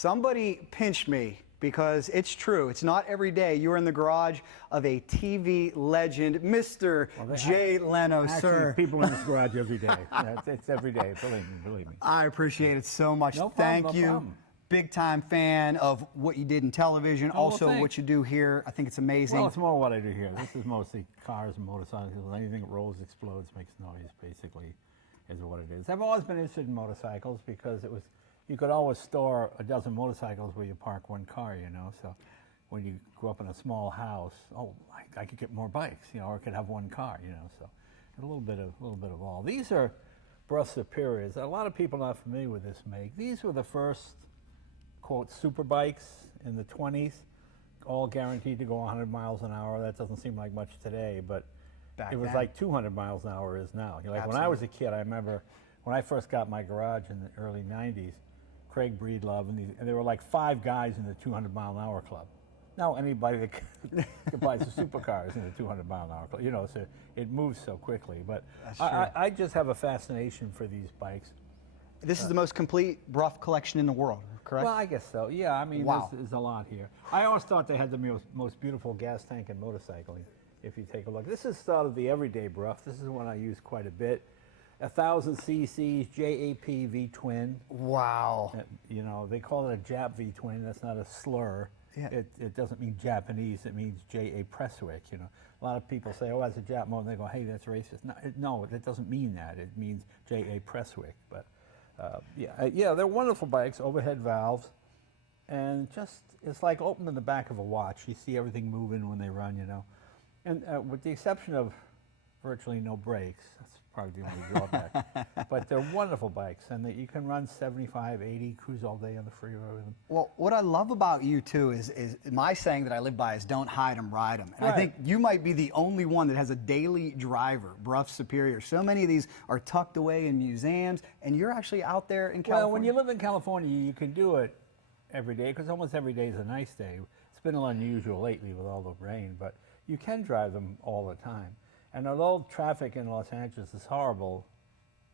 Somebody pinch me because it's true. It's not every day you're in the garage of a TV legend, Mr. Jay Leno, sir. People in this garage every day. Yeah, it's every day. Believe me. I appreciate it so much. No problem, Thank no you. problem. Big time fan of what you did in television, also what you do here. I think it's amazing. Well, it's more what I do here. This is mostly cars and motorcycles. Anything that rolls, explodes, makes noise, basically, is what it is. I've always been interested in motorcycles because it was, you could always store a dozen motorcycles where you park one car, you know. So when you grew up in a small house, I could get more bikes, you know, or I could have one car, you know. So a little bit of all. These are Brough Superiors. A lot of people are not familiar with this make. These were the first, quote, super bikes in the 20s, all guaranteed to go 100 miles an hour. That doesn't seem like much today, but it was like 200 miles an hour is now. You're like, when I was a kid, I remember when I first got my garage in the early 90s, Craig Breedlove, and there were like 5 guys in the 200 mile an hour club. Now anybody that could buy some supercars in the 200 mile an hour club, you know, so it moves so quickly. But I just have a fascination for these bikes. This is the most complete Brough collection in the world, correct? Well, I guess so. Yeah, I mean, there's a lot here. I always thought they had the most beautiful gas tank in motorcycling, if you take a look. This is sort of the everyday Brough. This is one I use quite a bit. 1,000 cc's JAP V-twin. Wow. You know, they call it a Jap V-twin. That's not a slur. Yeah. It doesn't mean Japanese. It means J.A. Presswick, you know. A lot of people say, oh, that's a Jap motor, and they go, hey, that's racist. No, that doesn't mean that. It means J.A. Presswick, but... yeah, they're wonderful bikes, overhead valves, and just, it's like opening the back of a watch. You see everything moving when they run, you know. And with the exception of virtually no brakes, that's probably the only drawback. But they're wonderful bikes, and you can run 75, 80, cruise all day on the freeway with them. Well, what I love about you, too, is my saying that I live by is don't hide them, ride them. And I think you might be the only one that has a daily driver, Brough Superior. So many of these are tucked away in museums, and you're actually out there in California. Well, when you live in California, you can do it every day, because almost every day is a nice day. It's been a little unusual lately with all the rain, but you can drive them all the time. And although traffic in Los Angeles is horrible,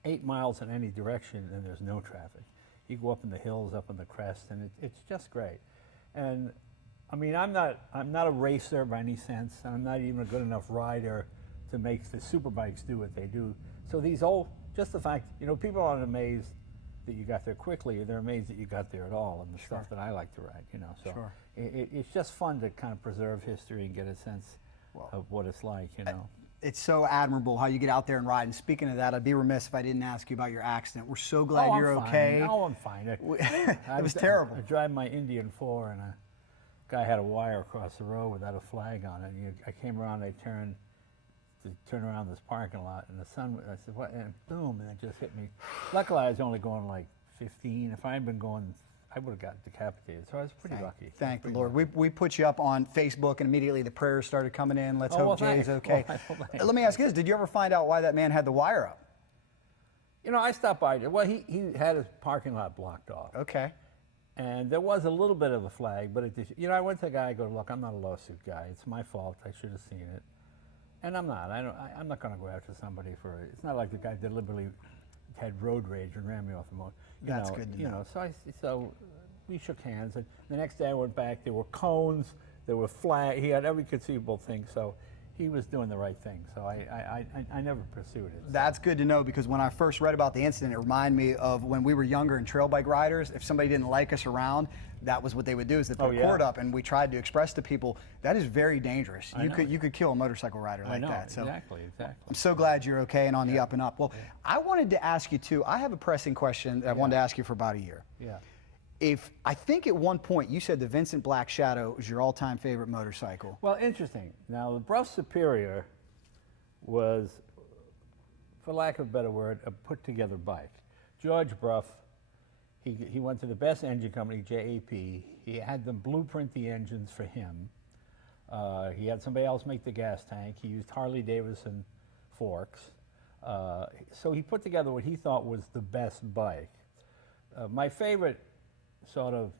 8 miles in any direction and there's no traffic. You go up in the hills, up in the crest, and it's just great. And I mean, I'm not a racer by any sense, and I'm not even a good enough rider to make the super bikes do what they do. So these just the fact, you know, people aren't amazed that you got there quickly, they're amazed that you got there at all, and the stuff that I like to ride, you know. So it's just fun to kind of preserve history and get a sense of what it's like, you know. It's so admirable how you get out there and ride. And speaking of that, I'd be remiss if I didn't ask you about your accident. We're so glad you're okay. Oh, I'm fine. It was terrible. I drive my Indian 4, and a guy had a wire across the road without a flag on it. And I came around, I turned to turn around this parking lot, and the sun, I said, what? And boom, and it just hit me. Luckily, I was only going like 15. If I had been going, I would have got decapitated, so I was pretty lucky. Thank the Lord. We put you up on Facebook, and immediately the prayers started coming in. Let's hope Jay's okay. Let me ask you this. Did you ever find out why that man had the wire up? You know, I stopped by. Well, he had his parking lot blocked off. Okay. And there was a little bit of a flag, but you know, I went to the guy, I go, look, I'm not a lawsuit guy. It's my fault. I should have seen it. And I'm not. I'm not going to go after somebody for it. It's not like the guy deliberately had road rage and ran me off the motor. That's good to know. You know, so we shook hands, and the next day I went back. There were cones, there were flags. He had every conceivable thing, so he was doing the right thing. So I never pursued it. So. That's good to know, because when I first read about the incident, it reminded me of when we were younger and trail bike riders. If somebody didn't like us around, that was what they would do, is they put a cord up, and we tried to express to people that is very dangerous. You could kill a motorcycle rider like that. So exactly. I'm so glad you're okay and on the up and up. Well, I wanted to ask you too. I have a pressing question that I wanted to ask you for about a year. Yeah. I think at one point you said the Vincent Black Shadow was your all-time favorite motorcycle. Well, interesting. Now, the Brough Superior was, for lack of a better word, a put-together bike. George Brough, he went to the best engine company, JAP. He had them blueprint the engines for him. He had somebody else make the gas tank. He used Harley-Davidson forks. So he put together what he thought was the best bike. My favorite sort of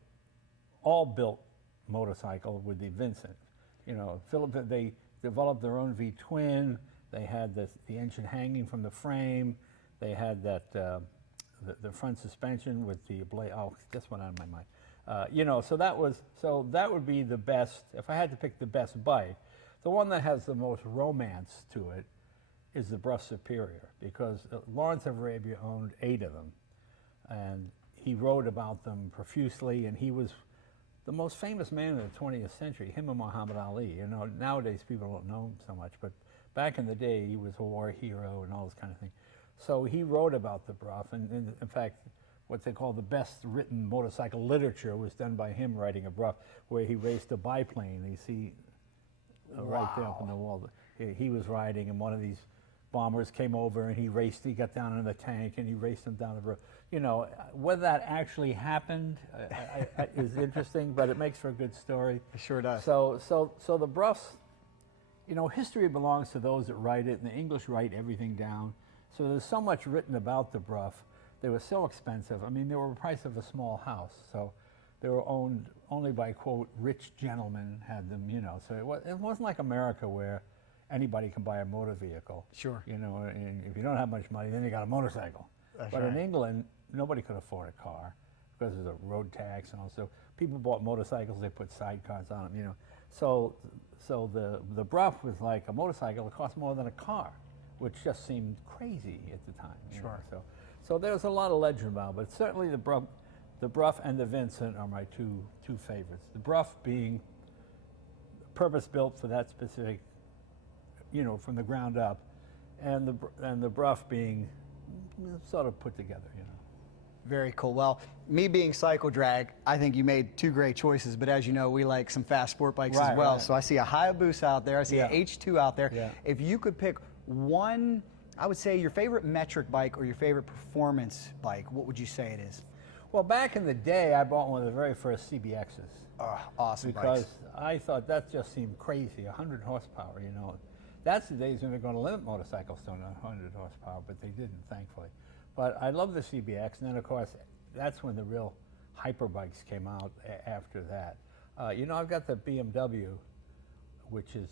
all-built motorcycle with the Vincent. You know, they developed their own V-twin. They had the engine hanging from the frame. They had that the front suspension with the blade. Oh, just went out of my mind. You know, so that would be the best. If I had to pick the best bike, the one that has the most romance to it is the Brough Superior, because Lawrence of Arabia owned 8 of them, and he wrote about them profusely, and he was the most famous man in the 20th century, him and Muhammad Ali. You know, nowadays people don't know him so much, but back in the day he was a war hero and all this kind of thing. So he wrote about the Brough, and in fact, what they call the best written motorcycle literature was done by him writing a Brough, where he raced a biplane. You see right there up on the wall. He was riding, and one of these bombers came over, and he got down in the tank, and he raced them down the road. You know, whether that actually happened is interesting, but it makes for a good story. It sure does. So the Broughs, you know, history belongs to those that write it, and the English write everything down. So there's so much written about the Brough. They were so expensive. I mean, they were the price of a small house. So they were owned only by, quote, rich gentlemen had them, you know. So it wasn't like America where anybody can buy a motor vehicle. Sure. You know, and if you don't have much money, then you got a motorcycle. That's but right. in England, nobody could afford a car because there's a road tax and also people bought motorcycles, they put sidecars on them, you know. So the Brough was like a motorcycle that cost more than a car, which just seemed crazy at the time. Sure. You know? So there's a lot of legend about it, but certainly the Brough and the Vincent are my two favorites. The Brough being purpose-built for that specific, you know, from the ground up, and the Brough being sort of put together, you know. Very cool. Well, me being cycle drag, I think you made 2 great choices, but as you know, we like some fast sport bikes as well. Right. So I see a Hayabusa out there, I see an H2 out there. Yeah. If you could pick one, I would say your favorite metric bike or your favorite performance bike, what would you say it is? Well, back in the day, I bought one of the very first CBXs. Awesome because bikes. I thought that just seemed crazy, 100 horsepower, you know. That's the days when they're going to limit motorcycles to 100 horsepower, but they didn't, thankfully. But I love the CBX, and then, of course, that's when the real hyper bikes came out after that. You know, I've got the BMW, which is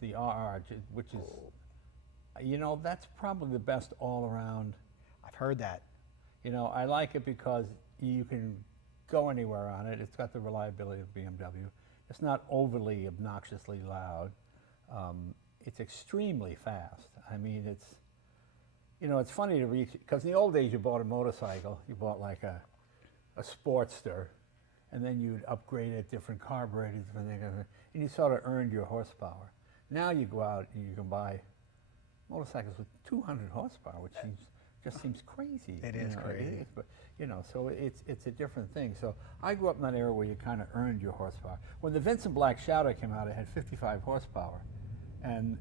the RR, which is, you know, that's probably the best all-around. I've heard that. You know, I like it because you can go anywhere on it. It's got the reliability of BMW. It's not overly obnoxiously loud. It's extremely fast. I mean, it's, you know, it's funny to reach, because in the old days you bought a motorcycle, you bought like a Sportster, and then you'd upgrade it, different carburetors, and you sort of earned your horsepower. Now you go out and you can buy motorcycles with 200 horsepower, which just seems crazy. It is crazy. It is, but, you know, so it's a different thing. So I grew up in that era where you kind of earned your horsepower. When the Vincent Black Shadow came out, it had 55 horsepower. And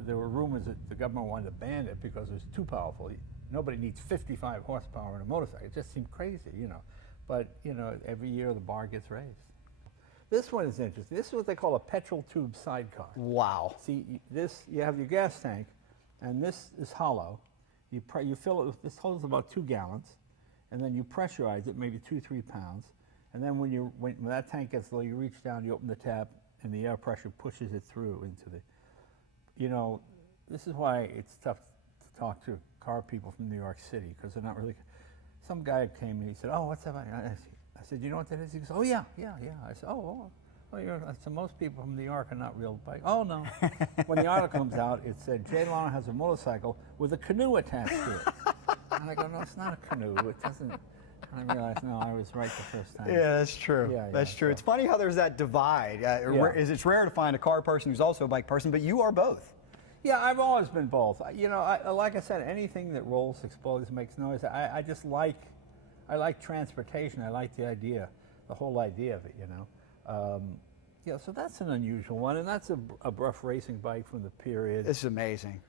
there were rumors that the government wanted to ban it because it was too powerful. Nobody needs 55 horsepower in a motorcycle. It just seemed crazy, you know. But, you know, every year the bar gets raised. This one is interesting. This is what they call a petrol tube sidecar. Wow. See, you have your gas tank, and this is hollow. You fill it with, this holds about 2 gallons, and then you pressurize it, maybe 2-3 pounds. And then when that tank gets low, you reach down, you open the tap, and the air pressure pushes it through into the, you know, this is why it's tough to talk to car people from New York City, because they're not really, some guy came and he said, oh, what's that? I said, you know what that is? He goes, oh, yeah. I said, oh, so most people from New York are not real bike. Oh, no. When the article comes out, it said, Jay Leno has a motorcycle with a canoe attached to it. And I go, no, it's not a canoe. It doesn't. I realized, no, I was right the first time. Yeah, that's true. That's true. So. It's funny how there's that divide. It's rare to find a car person who's also a bike person, but you are both. Yeah, I've always been both. You know, like I said, anything that rolls, explodes, makes noise, I just like, I like transportation. I like the idea, the whole idea of it, you know. Yeah, so that's an unusual one, and that's a Brough racing bike from the period. This is amazing.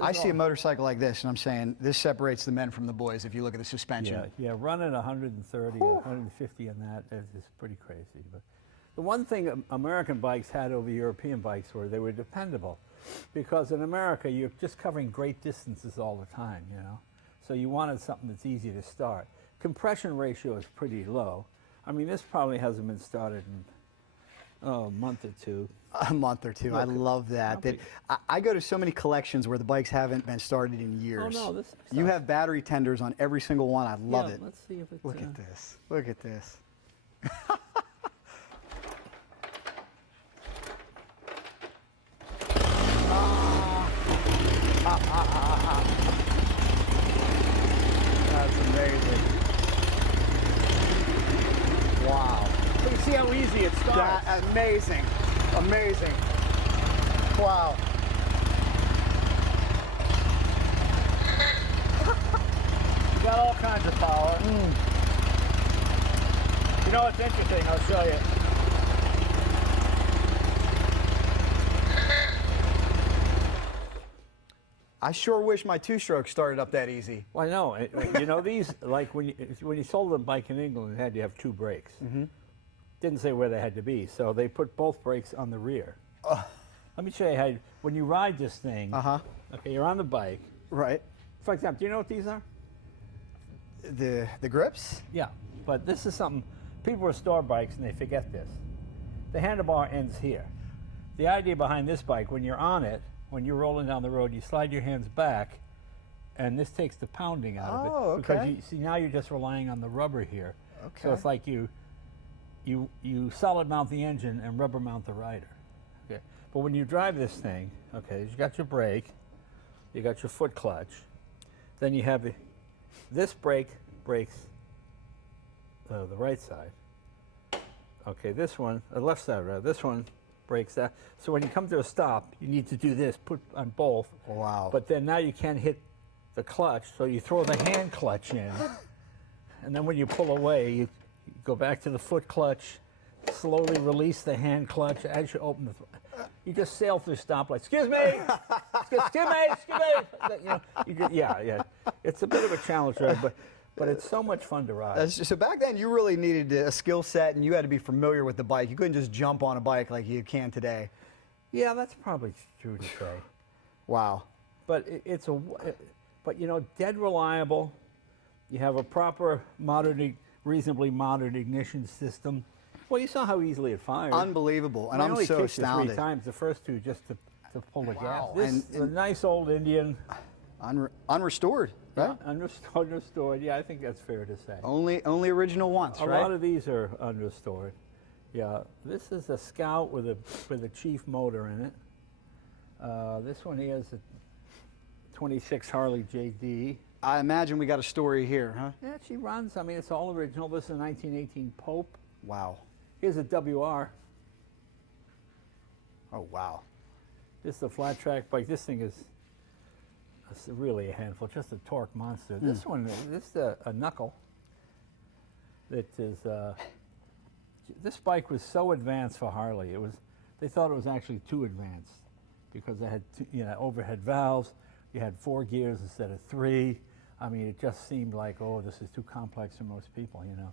I see a motorcycle like this, and I'm saying this separates the men from the boys if you look at the suspension. Yeah, running 130 or 150 on that is pretty crazy. But the one thing American bikes had over European bikes were they were dependable, because in America you're just covering great distances all the time, you know. So you wanted something that's easy to start. Compression ratio is pretty low. I mean, this probably hasn't been started in a month or two. A month or two. I love that. I go to so many collections where the bikes haven't been started in years. Oh, no, you have battery tenders on every single one. I love it. Let's see if it's... Look at this. Look at this. see how easy it starts? Amazing. Amazing. Wow. You got all kinds of power. You know what's interesting? I'll show you. I sure wish my two-stroke started up that easy. Well, I know. You know, these, like when you sold a bike in England, it had to have 2 brakes. Didn't say where they had to be, so they put both brakes on the rear. Let me show you how, when you ride this thing, okay, you're on the bike. Right. For example, do you know what these are? The grips? Yeah, but this is something, people restore bikes and they forget this. The handlebar ends here. The idea behind this bike, when you're on it, when you're rolling down the road, you slide your hands back, and this takes the pounding out of it. Oh, okay. Because you see, now you're just relying on the rubber here. Okay. So it's like you solid mount the engine and rubber mount the rider. Okay. But when you drive this thing, okay, you got your brake, you got your foot clutch, then you have this brake brakes the right side. Okay, this one, the left side rather, this one brakes that. So when you come to a stop, you need to do this, put on both. Wow. But then now you can't hit the clutch, so you throw the hand clutch in. And then when you pull away, you go back to the foot clutch, slowly release the hand clutch as you open you just sail through stoplights. Excuse me! Excuse me! Yeah. It's a bit of a challenge, right? But it's so much fun to ride. So back then, you really needed a skill set, and you had to be familiar with the bike. You couldn't just jump on a bike like you can today. Yeah, that's probably true to say. Wow. But but you know, dead reliable. You have a proper reasonably modern ignition system. Well, you saw how easily it fired. Unbelievable, and I'm so astounded. 3 times, the first 2 just to pull the Wow. gas. This is a nice old Indian. Unrestored, right? Yeah, unrestored. Yeah, I think that's fair to say. Only original once, right? A lot of these are unrestored. Yeah, this is a Scout with a Chief motor in it. This one here is a 26 Harley JD. I imagine we got a story here, huh? Yeah, she runs. I mean, it's all original. This is a 1918 Pope. Wow. Here's a WR. Oh, wow. This is a flat track bike. This thing is really a handful, just a torque monster. This one, this is a knuckle. That is, this bike was so advanced for Harley. They thought it was actually too advanced because it had overhead valves. You had 4 gears instead of 3. I mean, it just seemed like, oh, this is too complex for most people, you know.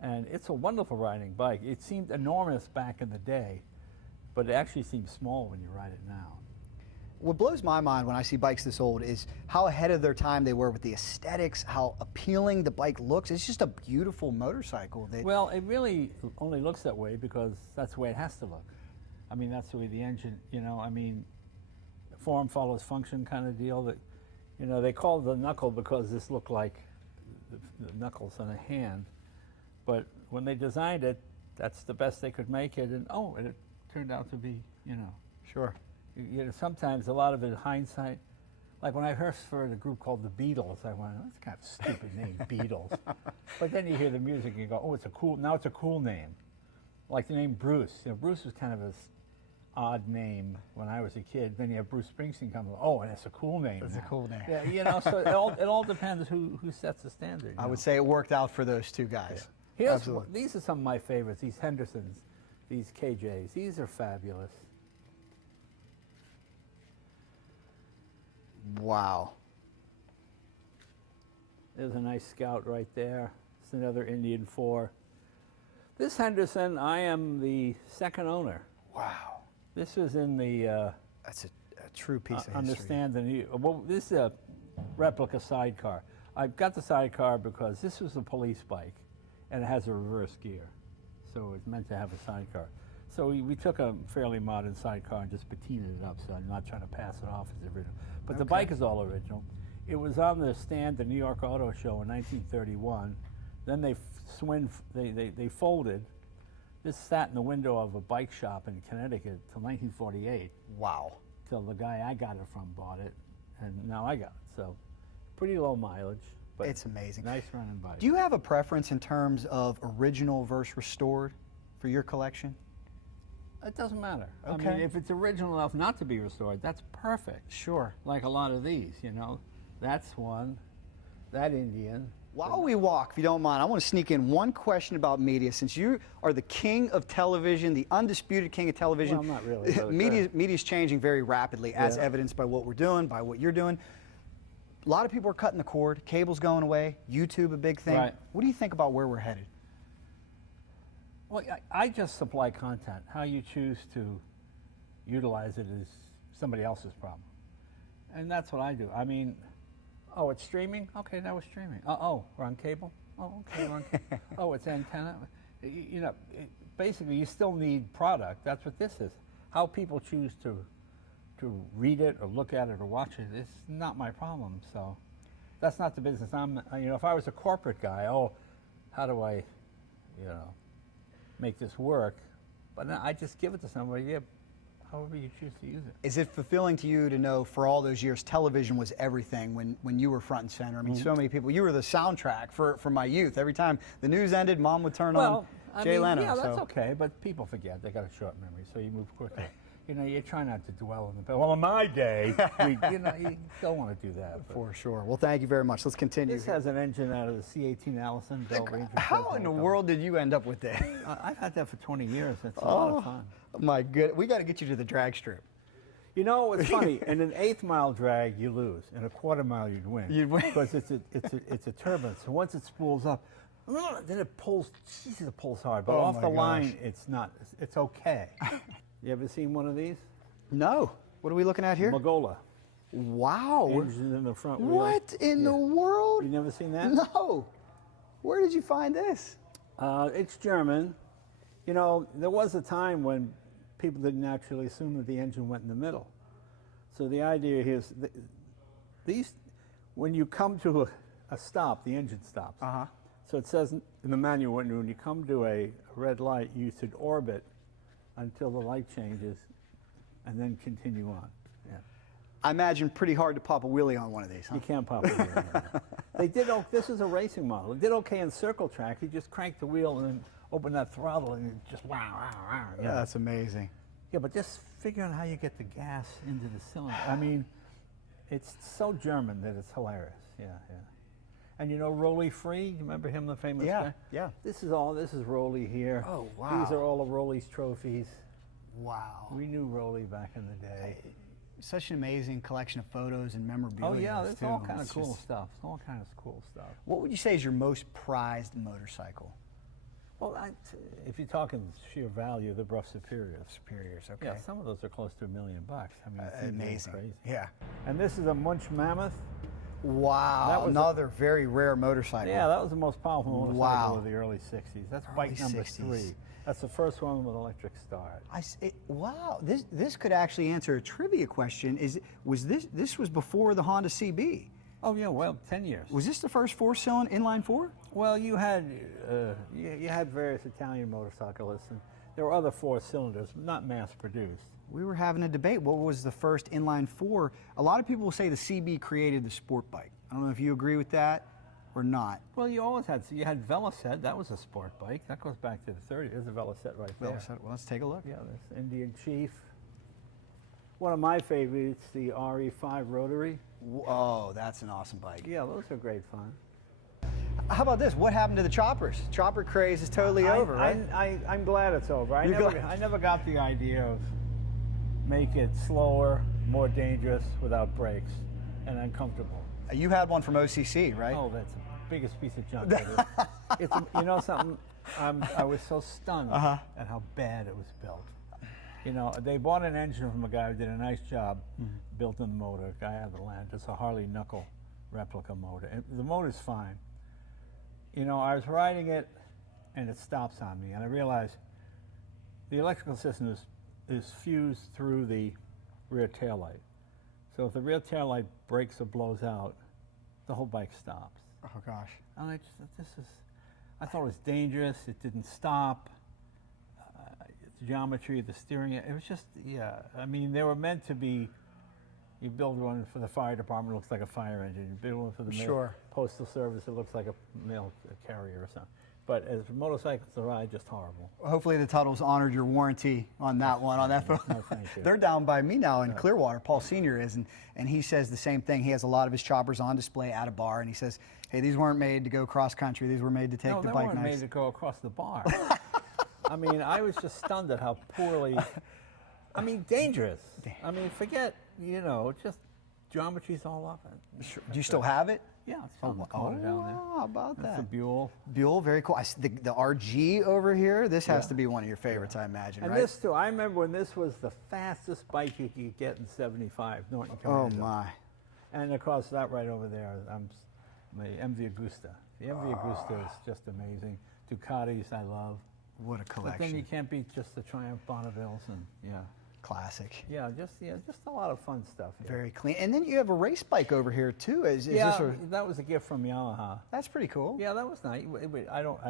And it's a wonderful riding bike. It seemed enormous back in the day, but it actually seems small when you ride it now. What blows my mind when I see bikes this old is how ahead of their time they were with the aesthetics, how appealing the bike looks. It's just a beautiful motorcycle. Well, it really only looks that way because that's the way it has to look. I mean, that's the way the engine, you know, I mean, form follows function kind of deal. That, you know, they call it the knuckle because this looked like the knuckles on a hand. But when they designed it, that's the best they could make it, and it turned out to be, you know. Sure. You know, sometimes a lot of it, hindsight, like when I first heard a group called the Beatles, I went, that's kind of a stupid name, Beatles. But then you hear the music and you go, oh, it's a cool name. Like the name Bruce. You know, Bruce was kind of an odd name when I was a kid. Then you have Bruce Springsteen come, oh, and it's a cool name. It's a cool name. Yeah, you know, so it all depends who sets the standard. I would say it worked out for those 2 guys. Yeah. These are some of my favorites, these Hendersons, these KJs. These are fabulous. Wow. There's a nice Scout right there. It's another Indian 4. This Henderson, I am the 2nd owner. Wow. This was in the... That's a true piece of history. Understand the new... Well, this is a replica sidecar. I got the sidecar because this was a police bike, and it has a reverse gear. So it's meant to have a sidecar. So we took a fairly modern sidecar and just patinaed it up, so I'm not trying to pass it off as original. But the bike is all original. It was on the stand at the New York Auto Show in 1931. Then they folded. This sat in the window of a bike shop in Connecticut till 1948. Wow. Till the guy I got it from bought it, and now I got it. So pretty low mileage, but it's amazing. Nice running bike. Do you have a preference in terms of original versus restored? for your collection? It doesn't matter. Okay. I mean, if it's original enough not to be restored, that's perfect. Sure. Like a lot of these, you know. That's one, that Indian. While we walk, if you don't mind, I want to sneak in one question about media. Since you are the king of television, the undisputed king of television, well, not really. Media's changing very rapidly, as evidenced by what we're doing, by what you're doing. A lot of people are cutting the cord. Cable's going away. YouTube, a big thing. Right. What do you think about where we're headed? Well, I just supply content. How you choose to utilize it is somebody else's problem. And that's what I do. I mean, oh, it's streaming? Okay, now we're streaming. Oh, we're on cable? Oh, okay, we're on cable. Oh, it's antenna? You know, basically, you still need product. That's what this is. How people choose to read it or look at it or watch it is not my problem. So that's not the business. You know, if I was a corporate guy, oh, how do I, you know, make this work? But no, I just give it to somebody, yeah, however you choose to use it. Is it fulfilling to you to know for all those years television was everything when you were front and center? I mean, so many people, you were the soundtrack for my youth. Every time the news ended, Mom would turn on Jay Leno. Yeah, that's okay, but people forget. They got a short memory, so you move quickly. You know, you try not to dwell in the past. Well, in my day, you know, you don't want to do that. For sure. Well, thank you very much. Let's continue. This has an engine out of the C-18 Allison. How in the world did you end up with that? I've had that for 20 years. It's a lot of fun. My good. We got to get you to the drag strip. You know, it's funny. In an 1/8 mile drag, you lose. In a 1/4 mile, you'd win. You'd win. Because it's a turbine. So once it spools up, then it pulls. Jesus, it pulls hard. But off the line, it's not. It's okay. You ever seen one of these? No. What are we looking at here? Magola. Wow. Engine in the front wheel. What in the world? You never seen that? No. Where did you find this? It's German. You know, there was a time when people didn't actually assume that the engine went in the middle. So the idea here is these, when you come to a stop, the engine stops. So it says in the manual when you come to a red light, you should orbit until the light changes and then continue on. Yeah. I imagine pretty hard to pop a wheelie on one of these, huh? You can't pop a wheelie. They did. This is a racing model. It did okay in circle track. You just crank the wheel and then open that throttle and it just wow, wow, wow. Yeah, that's amazing. Yeah, but just figuring out how you get the gas into the cylinder. I mean, it's so German that it's hilarious. Yeah, yeah. And you know Rolly Free? You remember him, the famous guy? Yeah. This is Rolly here. Oh, wow. These are all of Rolly's trophies. Wow. We knew Rolly back in the day. Such an amazing collection of photos and memorabilia. Oh yeah, there's all kind of It's cool just- stuff. All kinds of cool stuff. What would you say is your most prized motorcycle? Well, if you're talking sheer value, the Brough Superiors. Superiors, okay. Yeah, some of those are close to $1 million. I mean, it's Amazing. crazy. Yeah. And this is a Munch Mammoth. Wow. That was another very rare motorcycle. Yeah, that was the most powerful motorcycle Wow. of the early 60s. That's Early bike number 60s. 3. That's the first one with electric start. Wow. This could actually answer a trivia question. This was before the Honda CB? Oh yeah, well, 10 years. Was this the first 4-cylinder inline 4? Well, you had various Italian motorcyclists, and there were other 4 cylinders, not mass produced. We were having a debate. What was the first inline 4? A lot of people will say the CB created the sport bike. I don't know if you agree with that or not. Well, you had Velocet. That was a sport bike. That goes back to the 30s. There's a Velocet right there. Well, let's take a look. Yeah, there's Indian Chief. One of my favorites, the RE5 Rotary. Oh, that's an awesome bike. Yeah, those are great fun. How about this? What happened to the choppers? Chopper craze is totally over, right? I'm glad it's over. I never got the idea of make it slower, more dangerous, without brakes, and uncomfortable. You had one from OCC, right? Oh, that's the biggest piece of junk ever. You know something? I was so stunned at how bad it was built. You know, they bought an engine from a guy who did a nice job, built in the motor, a guy out of the land. It's a Harley Knuckle replica motor. And the motor's fine. You know, I was riding it, and it stops on me, and I realized the electrical system is fused through the rear taillight. So if the rear taillight breaks or blows out, the whole bike stops. Oh gosh. And I thought it was dangerous. It didn't stop. The geometry of the steering, it was just, yeah. I mean, they were meant to be. You build one for the fire department, it looks like a fire engine. You build one for the postal service, it looks like a mail carrier or something. But as motorcycles to ride, just horrible. Hopefully the Tuttles honored your warranty on that one, on that phone. No, thank you. They're down by me now in Clearwater. Paul Sr. is, and he says the same thing. He has a lot of his choppers on display at a bar, and he says, hey, these weren't made to go cross country. These were made to take the bike No, they weren't made to go across the bar. I mean, I was just stunned at how poorly, I mean, dangerous. I mean, forget, you know, just geometry's all off it. Sure. Do you still have it? Yeah, it's on the corner down there. How about That's that? a Buell. Buell, very cool. The RG over here, this has to be one of your favorites, I imagine, And right? this too, I remember when this was the fastest bike you could get in 75, Norton Oh, Commando. my. And across that right over there, my MV Agusta. The MV Agusta is just amazing. Ducatis I love. What a But then you collection. can't beat just the Triumph Bonnevilles and Classic. yeah, just a lot of fun stuff. Yeah. Very clean. And then you have a race bike over here, too. Is Yeah, this a, that was a gift from Yamaha. that's pretty cool. Yeah, that was nice. I don't.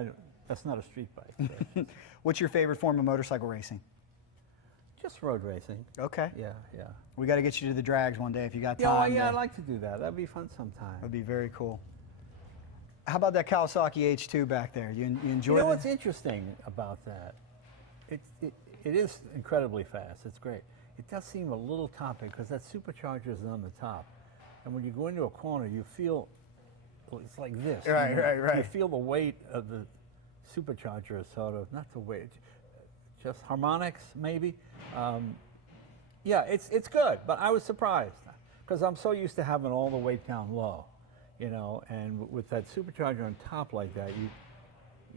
That's not a street bike. but What's your favorite form of motorcycle racing? just road racing. Okay. Yeah. We got to get you to the drags one day if you got Yeah, time. I'd like to do that. That'd be fun sometime. That'd be very cool. How about that Kawasaki H2 back there? You enjoy You know it? what's interesting about that? It is incredibly fast. It's great. It does seem a little toppy because that supercharger is on the top, and when you go into a corner, you feel it's like this. Right, you know? right. You feel the weight of the supercharger is sort of not the weight, just harmonics maybe. Yeah, it's good, but I was surprised because I'm so used to having all the weight down low, you know, and with that supercharger on top like that,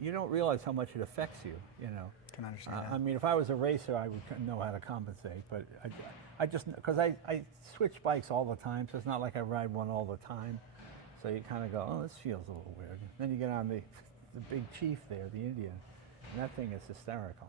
you don't realize how much it affects you, you know. Can understand that. I mean, if I was a racer, I would know how to compensate, but I just, because I switch bikes all the time, so it's not like I ride one all the time. So you kind of go, oh, this feels a little weird. Then you get on the big chief there, the Indian, and that thing is hysterical.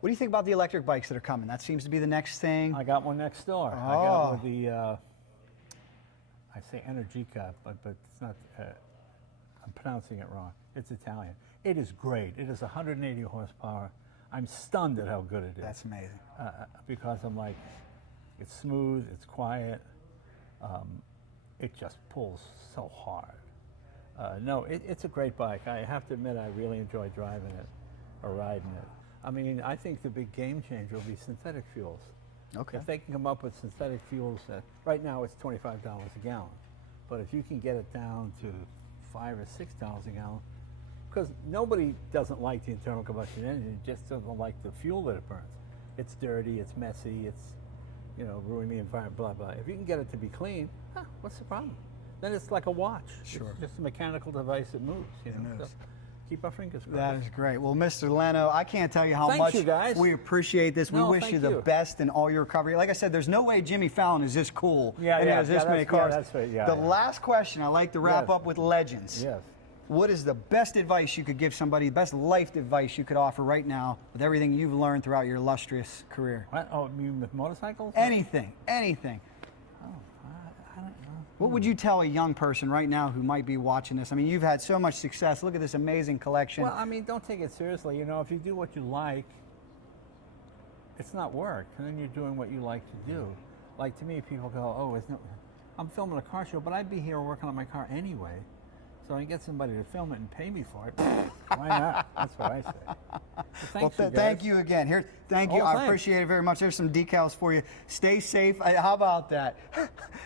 What do you think about the electric bikes that are coming? That seems to be the next thing. I got one next door. I got with the, I say Energica, but it's not, I'm pronouncing it wrong. It's Italian. It is great. It is 180 horsepower. I'm stunned at how good it is. That's amazing. Because I'm like, it's smooth, it's quiet. It just pulls so hard. No, it's a great bike. I have to admit, I really enjoy driving it or riding it. I mean, I think the big game changer will be synthetic fuels. Okay. If they can come up with synthetic fuels, right now it's $25 a gallon, but if you can get it down to $5 or $6 a gallon, because nobody doesn't like the internal combustion engine, just doesn't like the fuel that it burns. It's dirty, it's messy, it's, you know, ruining the environment, blah, blah. If you can get it to be clean, what's the problem? Then it's like a watch. Sure. It's just a mechanical device that moves, you know. moves. So keep our fingers crossed. That is great. Well, Mr. Leno, I can't tell you how Thank much you, guys. we appreciate this. No, we wish thank you the you. best in all your recovery. Like I said, there's no way Jimmy Fallon is this cool Yeah, and he yeah, has this yeah, many that's- yeah, cars. that's right, yeah, the yeah. last question, I like to wrap Yes. up with legends. Yes. What is the best advice you could give somebody, the best life advice you could offer right now with everything you've learned throughout your illustrious career? What? Oh, you mean with motorcycles? Anything, anything. Oh, I don't know. What would you tell a young person right now who might be watching this? I mean, you've had so much success. Look at this amazing collection. Well, I mean, don't take it seriously. You know, if you do what you like, it's not work, and then you're doing what you like to do. Like to me, people go, "Oh, I'm filming a car show, but I'd be here working on my car anyway, so I can get somebody to film it and pay me for it. Why not?" That's what I say. So thanks, Well, thank you again. Here, thank you. Oh, I thanks. appreciate it very much. There's some decals for you. Stay safe. How about that?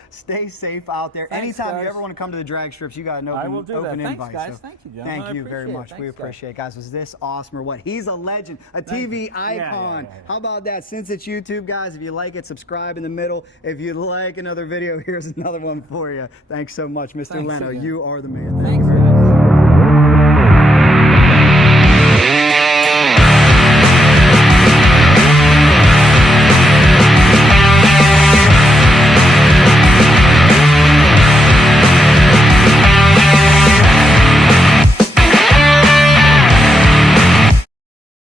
Stay safe out there. Thanks, Anytime you guys. ever want to come to the drag strips, you got an I open, will do that. open Thanks, invite. guys. So Thank you, gentlemen. thank I you very appreciate it. much. We Thanks, guys. appreciate it, guys. Was this awesome or what? He's a legend, a TV icon. yeah. How about that? Since it's YouTube, guys, if you like it, subscribe in the middle. If you like another video, here's another one for you. Thanks so much, Mr. Thanks Leno. again. You are the man. Thank Thanks, you very much. guys.